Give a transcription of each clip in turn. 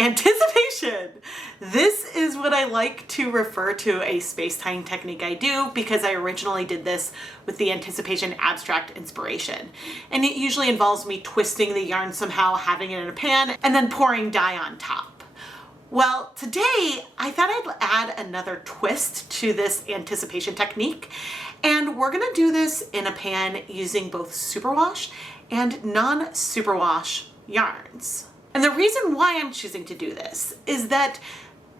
Anticipation. This is what I like to refer to a space-tying technique I do because I originally did this with the anticipation abstract inspiration. And it usually involves me twisting the yarn somehow, having it in a pan, and then pouring dye on top. Well, today I thought I'd add another twist to this anticipation technique, and we're gonna do this in a pan using both superwash and non-superwash yarns. And the reason why I'm choosing to do this is that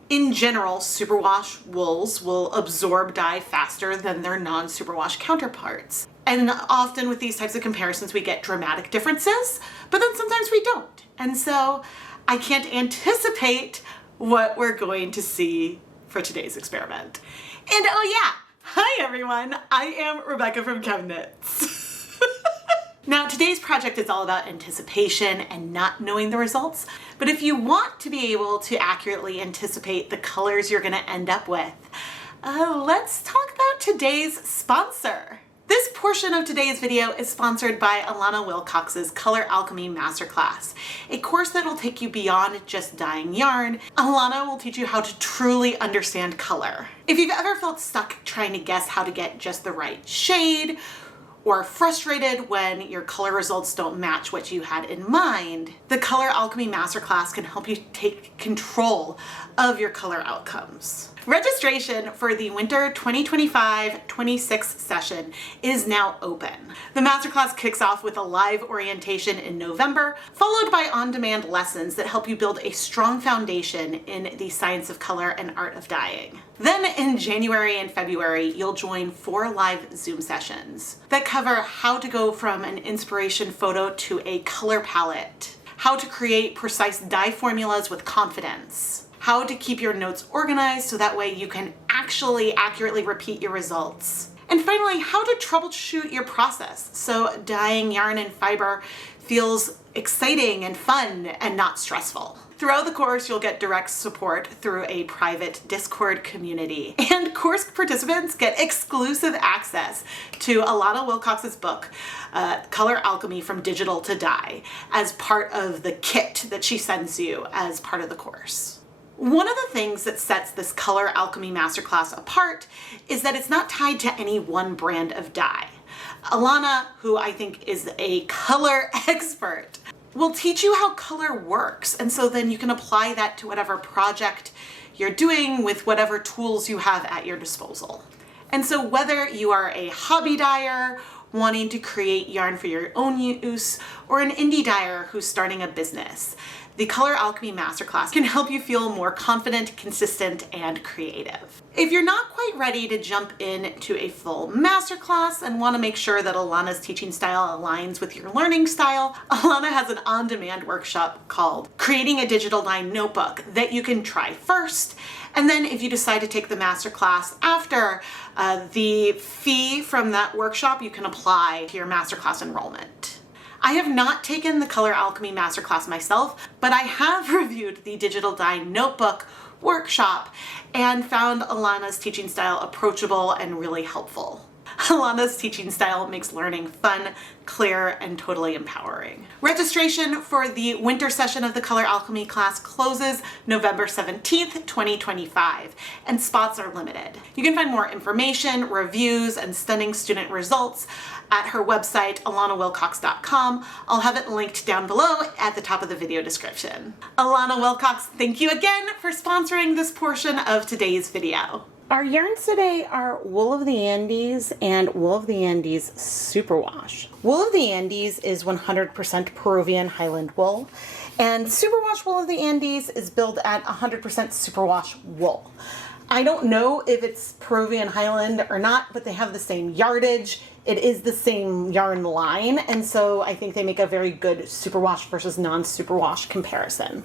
in general, superwash wools will absorb dye faster than their non-superwash counterparts. And often with these types of comparisons, we get dramatic differences, but then sometimes we don't. And so I can't anticipate what we're going to see for today's experiment. And oh yeah, hi everyone, I am Rebecca from ChemKnits. Now, today's project is all about anticipation and not knowing the results, but if you want to be able to accurately anticipate the colors you're gonna end up with, let's talk about today's sponsor. This portion of today's video is sponsored by Alanna Wilcox's Color Alchemy Masterclass, a course that will take you beyond just dyeing yarn. Alanna will teach you how to truly understand color. If you've ever felt stuck trying to guess how to get just the right shade, or frustrated when your color results don't match what you had in mind, the Color Alchemy Masterclass can help you take control of your color outcomes. Registration for the Winter 2025-26 session is now open. The Masterclass kicks off with a live orientation in November, followed by on-demand lessons that help you build a strong foundation in the science of color and art of dyeing. Then in January and February, you'll join 4 live Zoom sessions that cover how to go from an inspiration photo to a color palette, how to create precise dye formulas with confidence, how to keep your notes organized so that way you can actually accurately repeat your results, and finally, how to troubleshoot your process so dyeing yarn and fiber feels exciting and fun and not stressful. Throughout the course, you'll get direct support through a private Discord community. And course participants get exclusive access to Alanna Wilcox's book, Color Alchemy from Digital to Dye, as part of the kit that she sends you as part of the course. One of the things that sets this Color Alchemy Masterclass apart is that it's not tied to any one brand of dye. Alanna, who I think is a color expert, will teach you how color works, and so then you can apply that to whatever project you're doing with whatever tools you have at your disposal. And so whether you are a hobby dyer wanting to create yarn for your own use, or an indie dyer who's starting a business, the Color Alchemy Masterclass can help you feel more confident, consistent, and creative. If you're not quite ready to jump into a full masterclass and want to make sure that Alanna's teaching style aligns with your learning style, Alanna has an on-demand workshop called Creating a Digital Dye Notebook that you can try first. And then if you decide to take the masterclass after, the fee from that workshop you can apply to your masterclass enrollment. I have not taken the Color Alchemy Masterclass myself, but I have reviewed the Digital Dye Notebook workshop and found Alanna's teaching style approachable and really helpful. Alanna's teaching style makes learning fun, clear, and totally empowering. Registration for the winter session of the Color Alchemy class closes November 17th, 2025, and spots are limited. You can find more information, reviews, and stunning student results at her website, alannawilcox.com. I'll have it linked down below at the top of the video description. Alanna Wilcox, thank you again for sponsoring this portion of today's video. Our yarns today are Wool of the Andes and Wool of the Andes Superwash. Wool of the Andes is 100% Peruvian Highland wool, and Superwash Wool of the Andes is built at 100% Superwash wool. I don't know if it's Peruvian Highland or not, but they have the same yardage. It is the same yarn line, and so I think they make a very good superwash versus non-superwash comparison.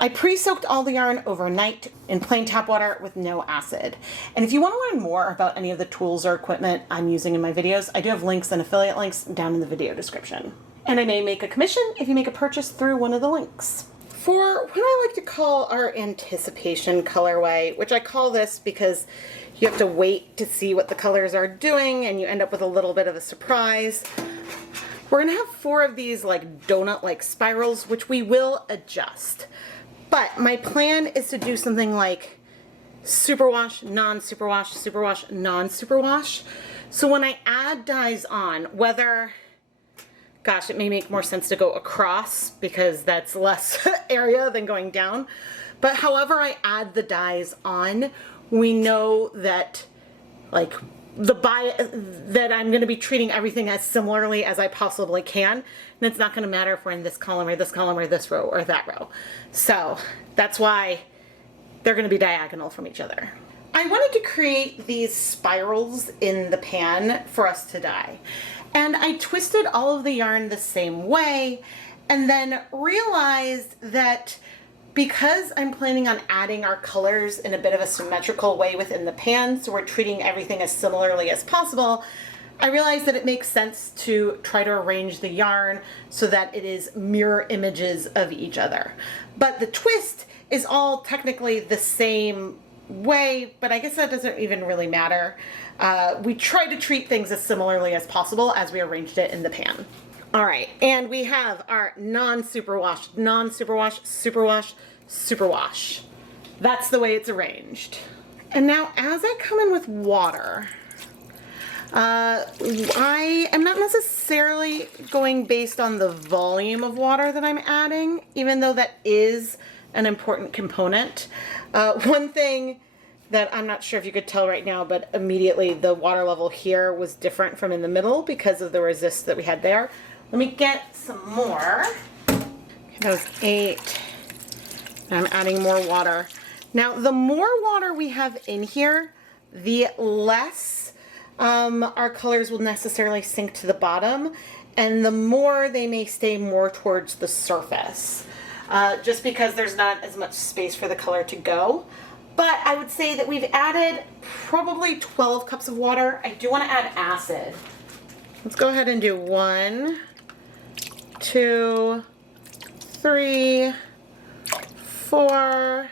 I pre-soaked all the yarn overnight in plain tap water with no acid. And if you want to learn more about any of the tools or equipment I'm using in my videos, I do have links and affiliate links down in the video description. And I may make a commission if you make a purchase through one of the links. For what I like to call our anticipation colorway, which I call this because you have to wait to see what the colors are doing and you end up with a little bit of a surprise. We're gonna have 4 of these like donut-like spirals, which we will adjust. But my plan is to do something like superwash, non-superwash, superwash, non-superwash. So when I add dyes on, whether, gosh, it may make more sense to go across because that's less area than going down. But however I add the dyes on, we know that like that I'm going to be treating everything as similarly as I possibly can. And it's not going to matter if we're in this column or this column or this row or that row. So that's why they're going to be diagonal from each other. I wanted to create these spirals in the pan for us to dye. And I twisted all of the yarn the same way and then realized that because I'm planning on adding our colors in a bit of a symmetrical way within the pan, so we're treating everything as similarly as possible, I realized that it makes sense to try to arrange the yarn so that it is mirror images of each other. But the twist is all technically the same way, but I guess that doesn't even really matter. We try to treat things as similarly as possible as we arranged it in the pan. All right, and we have our non-superwash, non-superwash, superwash, superwash. That's the way it's arranged. And now as I come in with water, I am not necessarily going based on the volume of water that I'm adding, even though that is an important component. One thing that I'm not sure if you could tell right now, but immediately the water level here was different from in the middle because of the resist that we had there. Let me get some more. Okay, that was 8. And I'm adding more water. Now, the more water we have in here, the less our colors will necessarily sink to the bottom, and the more they may stay more towards the surface, just because there's not as much space for the color to go. But I would say that we've added probably 12 cups of water. I do want to add acid. Let's go ahead and do 1, 2, 3, 4,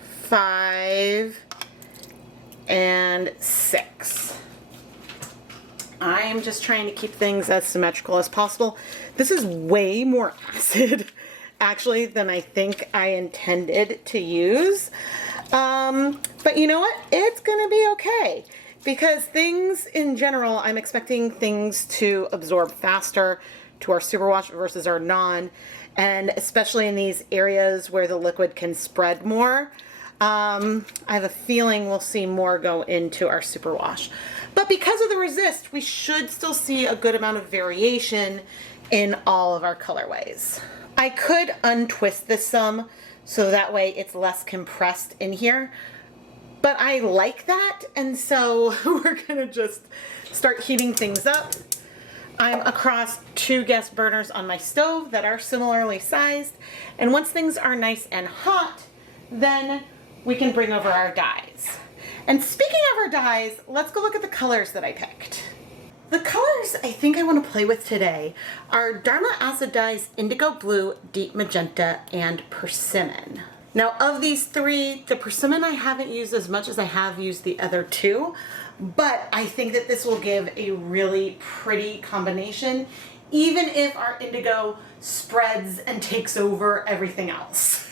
5, and 6. I'm just trying to keep things as symmetrical as possible. This is way more acid actually than I think I intended to use. But you know what? It's gonna be okay because things in general, I'm expecting things to absorb faster to our superwash versus our non, and especially in these areas where the liquid can spread more. I have a feeling we'll see more go into our superwash. But because of the resist, we should still see a good amount of variation in all of our colorways. I could untwist this some so that way it's less compressed in here, but I like that, and so we're gonna just start heating things up. I'm across 2 gas burners on my stove that are similarly sized, and once things are nice and hot, then we can bring over our dyes. And speaking of our dyes, let's go look at the colors that I picked. The colors I think I want to play with today are Dharma Acid Dyes Indigo Blue, Deep Magenta, and Persimmon. Now of these 3, the persimmon I haven't used as much as I have used the other 2, but I think that this will give a really pretty combination, even if our indigo spreads and takes over everything else.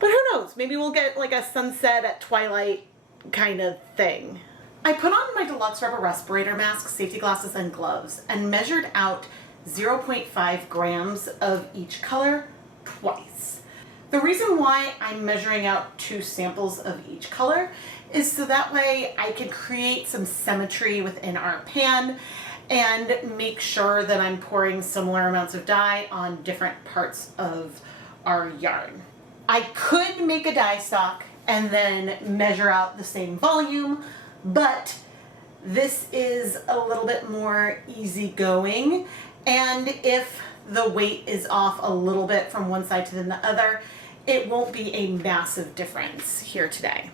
But who knows, maybe we'll get like a sunset at twilight kind of thing. I put on my deluxe rubber respirator mask, safety glasses, and gloves and measured out 0.5 grams of each color twice. The reason why I'm measuring out 2 samples of each color is so that way I can create some symmetry within our pan and make sure that I'm pouring similar amounts of dye on different parts of our yarn. I could make a dye stock and then measure out the same volume, but this is a little bit more easygoing, and if the weight is off a little bit from one side to the other, it won't be a massive difference here today.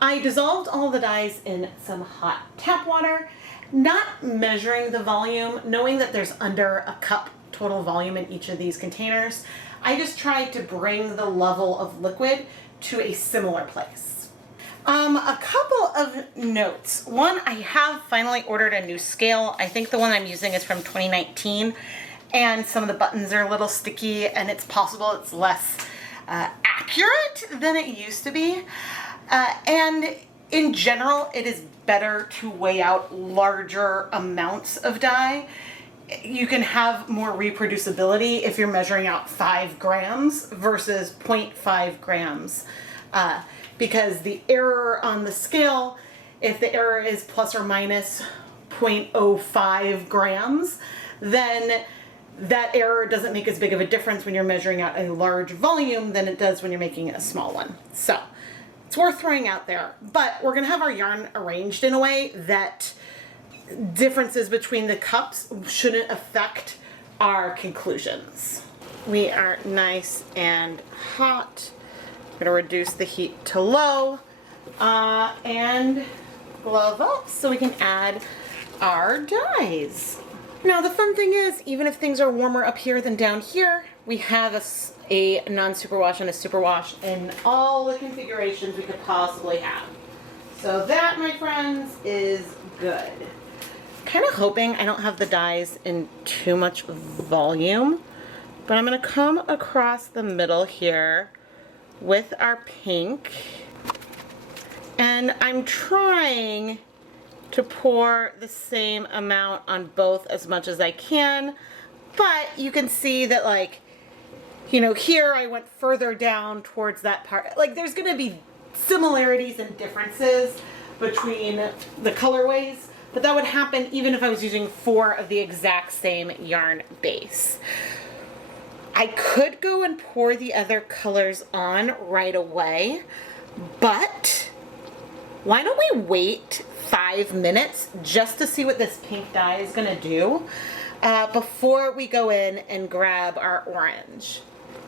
I dissolved all the dyes in some hot tap water, not measuring the volume, knowing that there's under a cup total volume in each of these containers. I just tried to bring the level of liquid to a similar place. A couple of notes. One, I have finally ordered a new scale. I think the one I'm using is from 2019, and some of the buttons are a little sticky, and it's possible it's less accurate than it used to be. And in general, it is better to weigh out larger amounts of dye. You can have more reproducibility if you're measuring out 5 grams versus 0.5 grams. Because the error on the scale, if the error is plus or minus 0.05 grams, then that error doesn't make as big of a difference when you're measuring out a large volume than it does when you're making a small one. So it's worth throwing out there. But we're gonna have our yarn arranged in a way that differences between the cups shouldn't affect our conclusions. We are nice and hot. I'm gonna reduce the heat to low and glove up so we can add our dyes. Now the fun thing is, even if things are warmer up here than down here, we have a non-superwash and a superwash in all the configurations we could possibly have. So that, my friends, is good. Kind of hoping I don't have the dyes in too much volume, but I'm gonna come across the middle here with our pink, and I'm trying to pour the same amount on both as much as I can, but you can see that, like, you know, here I went further down towards that part. Like, there's gonna be similarities and differences between the colorways, but that would happen even if I was using 4 of the exact same yarn base. I could go and pour the other colors on right away, but why don't we wait 5 minutes just to see what this pink dye is gonna do before we go in and grab our orange.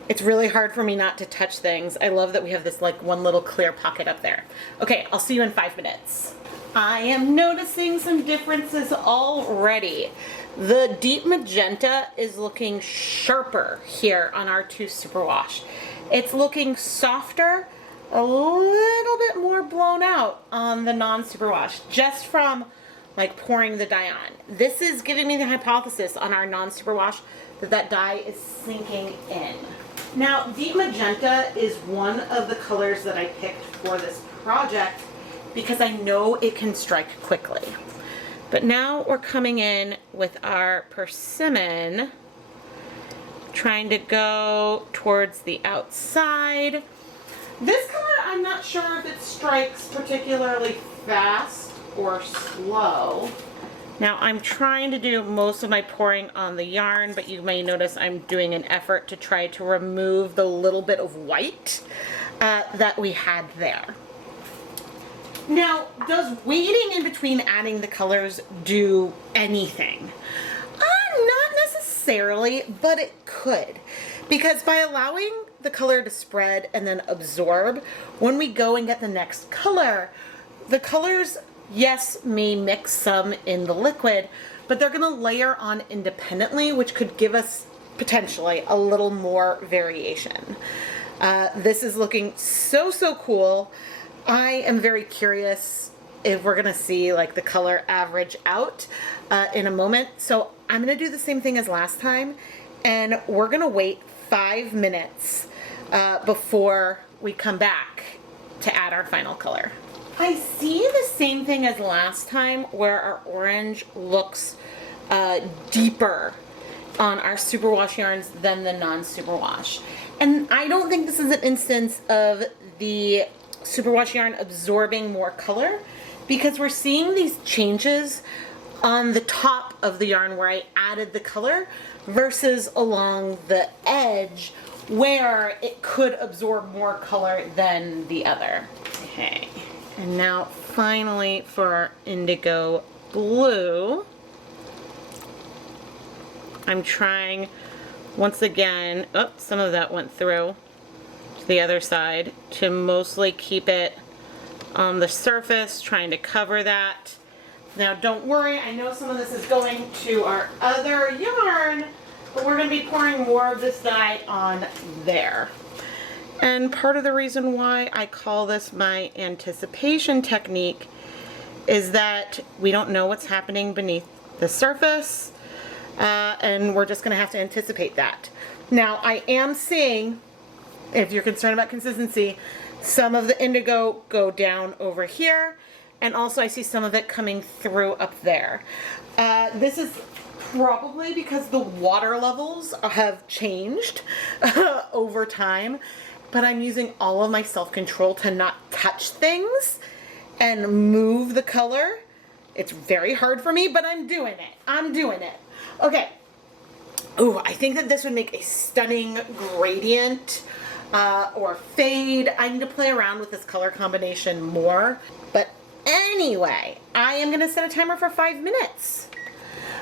It's really hard for me not to touch things. I love that we have this like one little clear pocket up there. Okay, I'll see you in 5 minutes. I am noticing some differences already. The deep magenta is looking sharper here on our 2 superwash. It's looking softer, a little bit more blown out on the non-superwash, just from like pouring the dye on. This is giving me the hypothesis on our non-superwash that dye is sinking in. Now, deep magenta is one of the colors that I picked for this project because I know it can strike quickly. But now we're coming in with our persimmon, trying to go towards the outside. This color, I'm not sure if it strikes particularly fast or slow. Now I'm trying to do most of my pouring on the yarn, but you may notice I'm doing an effort to try to remove the little bit of white that we had there. Now, does waiting in between adding the colors do anything? Not necessarily, but it could. Because by allowing the color to spread and then absorb, when we go and get the next color, the colors, yes, may mix some in the liquid, but they're gonna layer on independently, which could give us potentially a little more variation. This is looking so cool. I am very curious if we're gonna see like the color average out in a moment. So I'm gonna do the same thing as last time, and we're gonna wait 5 minutes before we come back to add our final color. I see the same thing as last time where our orange looks deeper on our superwash yarns than the non-superwash. And I don't think this is an instance of the superwash yarn absorbing more color, because we're seeing these changes on the top of the yarn where I added the color versus along the edge where it could absorb more color than the other. Okay, and now finally for our indigo blue, I'm trying once again, oops, some of that went through to the other side, to mostly keep it on the surface, trying to cover that. Now don't worry, I know some of this is going to our other yarn, but we're going to be pouring more of this dye on there. And part of the reason why I call this my anticipation technique is that we don't know what's happening beneath the surface, and we're just going to have to anticipate that. Now I am seeing if you're concerned about consistency, some of the indigo go down over here, and also I see some of it coming through up there. This is probably because the water levels have changed over time, but I'm using all of my self-control to not touch things and move the color. It's very hard for me, but I'm doing it. I'm doing it. Okay. Ooh, I think that this would make a stunning gradient or fade. I need to play around with this color combination more. But anyway, I am going to set a timer for 5 minutes.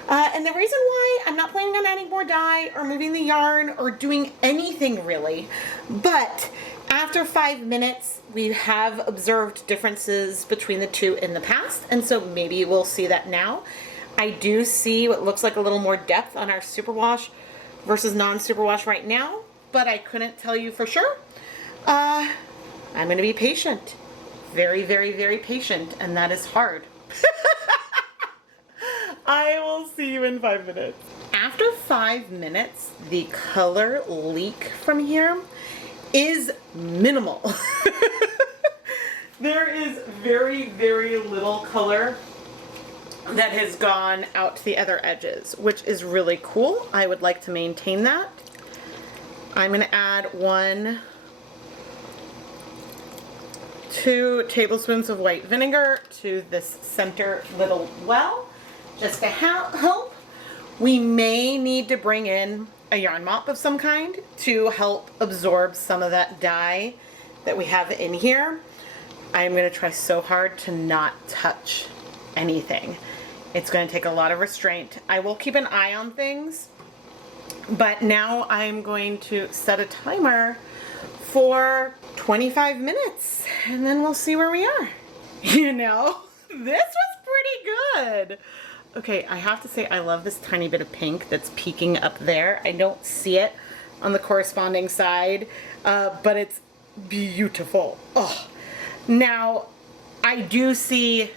And the reason why I'm not planning on adding more dye or moving the yarn or doing anything really, but after 5 minutes, we have observed differences between the two in the past, and so maybe we'll see that now. I do see what looks like a little more depth on our superwash versus non-superwash right now, but I couldn't tell you for sure. I'm going to be patient. Very, very, very patient, and that is hard. I will see you in 5 minutes. After 5 minutes, the color leak from here is minimal. There is very, very little color that has gone out to the other edges, which is really cool. I would like to maintain that. I'm going to add 2 tablespoons of white vinegar to this center little well, just to help. We may need to bring in a yarn mop of some kind to help absorb some of that dye that we have in here. I'm going to try so hard to not touch anything. It's going to take a lot of restraint. I will keep an eye on things, but now I'm going to set a timer for 25 minutes and then we'll see where we are. You know, this was pretty good. Okay, I have to say I love this tiny bit of pink that's peeking up there. I don't see it on the corresponding side, but it's beautiful. Oh. Now, I do see,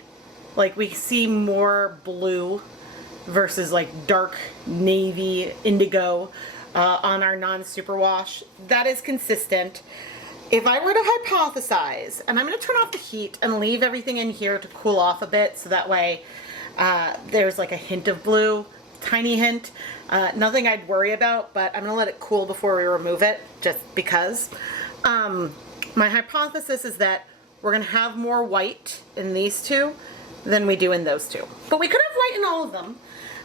like, we see more blue versus like dark navy indigo on our non-superwash. That is consistent. If I were to hypothesize, and I'm going to turn off the heat and leave everything in here to cool off a bit so that way there's like a hint of blue, tiny hint. Nothing I'd worry about, but I'm going to let it cool before we remove it just because. My hypothesis is that we're going to have more white in these two than we do in those two. But we could have white in all of them.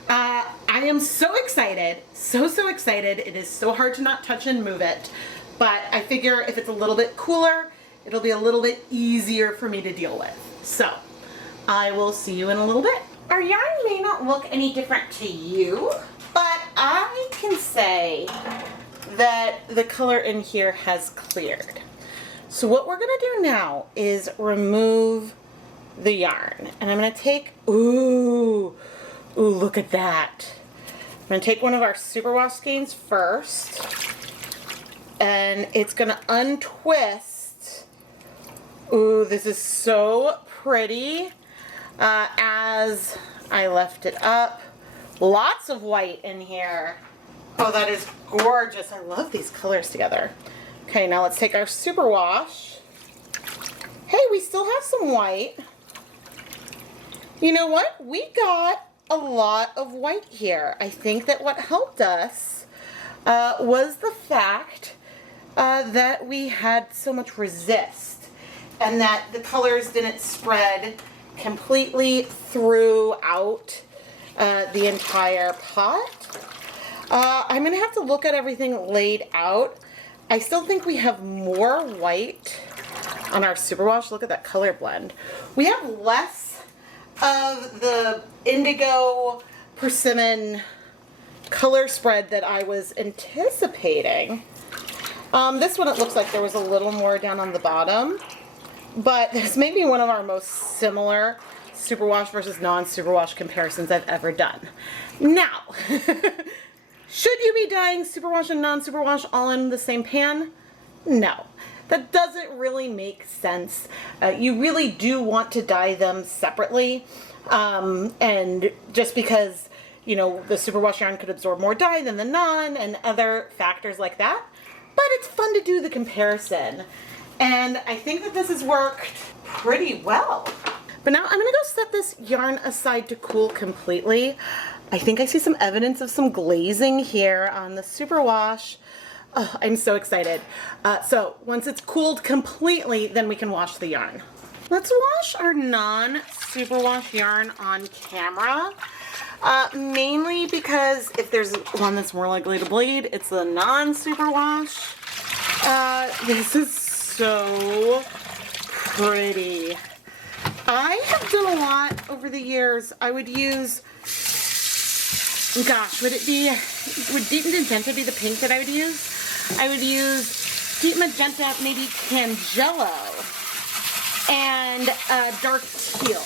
I am so excited, so excited. It is so hard to not touch and move it. But I figure if it's a little bit cooler, it'll be a little bit easier for me to deal with. So I will see you in a little bit. Our yarn may not look any different to you, but I can say that the color in here has cleared. So what we're gonna do now is remove the yarn. And I'm gonna take, ooh, look at that. I'm gonna take one of our superwash skeins first, and it's gonna untwist. Ooh, this is so pretty. As I left it up. Lots of white in here. Oh, that is gorgeous. I love these colors together. Okay, now let's take our superwash. Hey, we still have some white. You know what? We got a lot of white here. I think that what helped us was the fact that we had so much resist and that the colors didn't spread completely throughout the entire pot. I'm gonna have to look at everything laid out. I still think we have more white on our superwash. Look at that color blend. We have less of the indigo persimmon color spread that I was anticipating. This one, it looks like there was a little more down on the bottom. But this may be one of our most similar superwash versus non-superwash comparisons I've ever done. Now, should you be dyeing superwash and non-superwash all in the same pan? No, that doesn't really make sense. You really do want to dye them separately. And just because, you know, the superwash yarn could absorb more dye than the non and other factors like that, but it's fun to do the comparison. And I think that this has worked pretty well. But now I'm gonna go set this yarn aside to cool completely. I think I see some evidence of some glazing here on the Superwash. Oh, I'm so excited. So once it's cooled completely, then we can wash the yarn. Let's wash our non-Superwash yarn on camera. Mainly because if there's one that's more likely to bleed, it's the non-Superwash. This is so pretty. I have done a lot over the years. I would use, gosh, would deep magenta be the pink that I would use? I would use deep magenta, maybe Tangelo, and dark teal.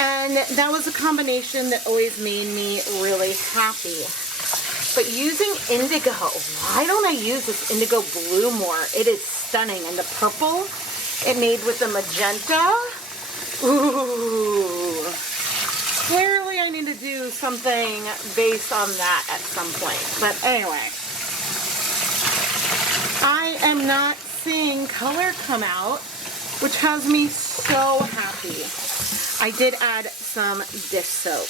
And that was a combination that always made me really happy. But using indigo, why don't I use this indigo blue more? It is stunning. And the purple it made with the magenta, ooh. Clearly I need to do something based on that at some point. But anyway, I am not seeing color come out, which has me so happy. I did add some dish soap.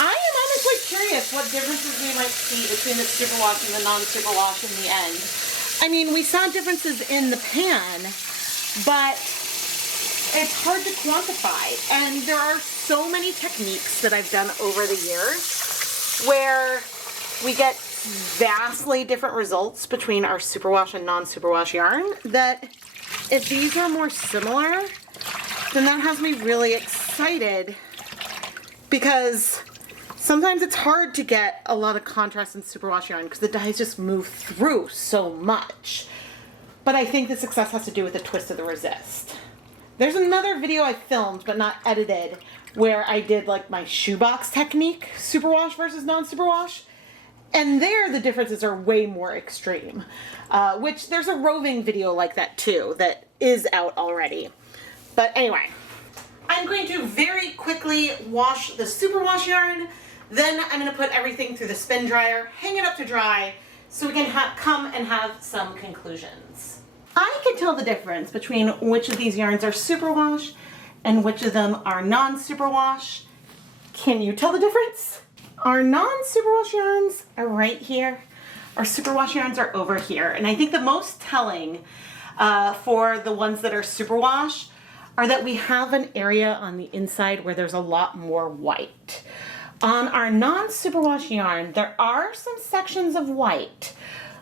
I am honestly curious what differences we might see between the Superwash and the non-Superwash in the end. I mean, we saw differences in the pan, but it's hard to quantify. And there are so many techniques that I've done over the years where we get vastly different results between our Superwash and non-Superwash yarn that if these are more similar, then that has me really excited because sometimes it's hard to get a lot of contrast in Superwash yarn because the dyes just move through so much. But I think the success has to do with the twist of the resist. There's another video I filmed but not edited where I did like my shoebox technique, Superwash versus non-Superwash. And there the differences are way more extreme, which there's a roving video like that too that is out already. But anyway, I'm going to very quickly wash the Superwash yarn. Then I'm going to put everything through the spin dryer, hang it up to dry, so we can come and have some conclusions. I can tell the difference between which of these yarns are Superwash and which of them are non-Superwash. Can you tell the difference? Our non-Superwash yarns are right here. Our Superwash yarns are over here. And I think the most telling for the ones that are Superwash are that we have an area on the inside where there's a lot more white. On our non-Superwash yarn, there are some sections of white,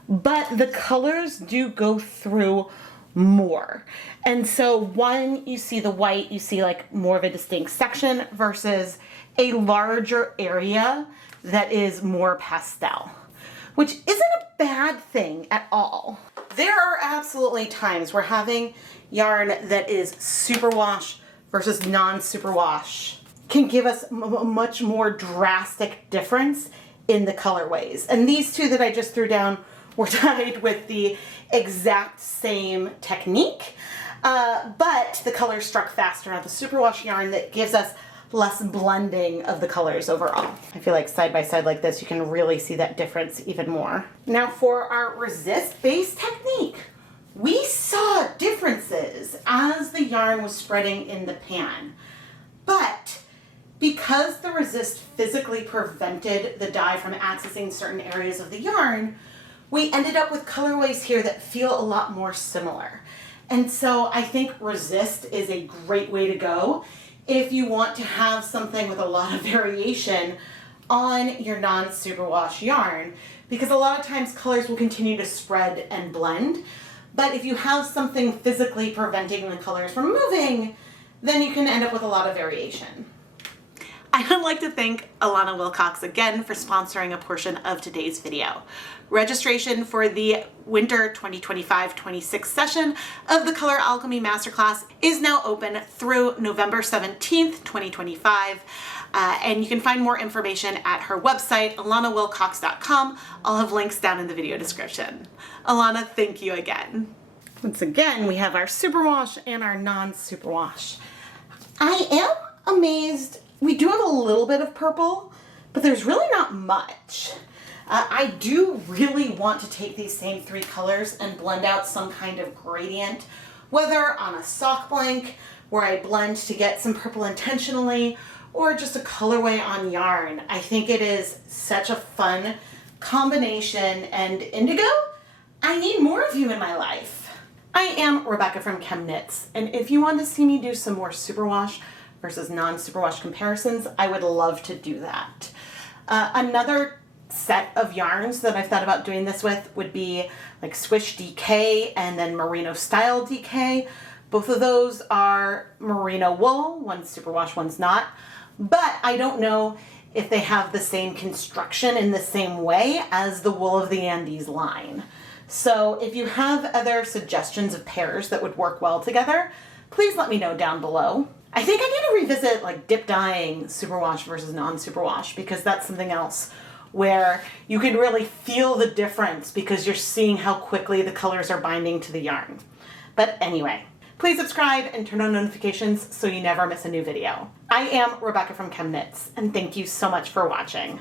but the colors do go through more. And so when you see the white, you see like more of a distinct section versus a larger area that is more pastel, which isn't a bad thing at all. There are absolutely times where having yarn that is Superwash versus non-Superwash can give us a much more drastic difference in the colorways. And these two that I just threw down were dyed with the exact same technique, but the colors struck faster on the Superwash yarn that gives us less blending of the colors overall. I feel like side by side like this, you can really see that difference even more. Now for our resist-based technique, we saw differences as the yarn was spreading in the pan, but because the resist physically prevented the dye from accessing certain areas of the yarn, we ended up with colorways here that feel a lot more similar. And so I think resist is a great way to go if you want to have something with a lot of variation on your non-Superwash yarn, because a lot of times colors will continue to spread and blend. But if you have something physically preventing the colors from moving, then you can end up with a lot of variation. I would like to thank Alanna Wilcox again for sponsoring a portion of today's video. Registration for the Winter 2025-26 session of the Color Alchemy Masterclass is now open through November 17th, 2025. And you can find more information at her website, alannawilcox.com. I'll have links down in the video description. Alanna, thank you again. Once again, we have our Superwash and our non-Superwash. I am amazed. We do have a little bit of purple, but there's really not much. I do really want to take these same 3 colors and blend out some kind of gradient, whether on a sock blank where I blend to get some purple intentionally, or just a colorway on yarn. I think it is such a fun combination, and indigo, I need more of you in my life. I am Rebecca from ChemKnits, and if you want to see me do some more superwash versus non-superwash comparisons, I would love to do that. Another set of yarns that I've thought about doing this with would be like Swish DK and then Merino Style DK. Both of those are merino wool, one's superwash, one's not, but I don't know if they have the same construction in the same way as the Wool of the Andes line. So if you have other suggestions of pairs that would work well together, please let me know down below. I think I need to revisit like dip dyeing superwash versus non-superwash, because that's something else where you can really feel the difference because you're seeing how quickly the colors are binding to the yarn. But anyway, please subscribe and turn on notifications so you never miss a new video. I am Rebecca from ChemKnits, and thank you so much for watching.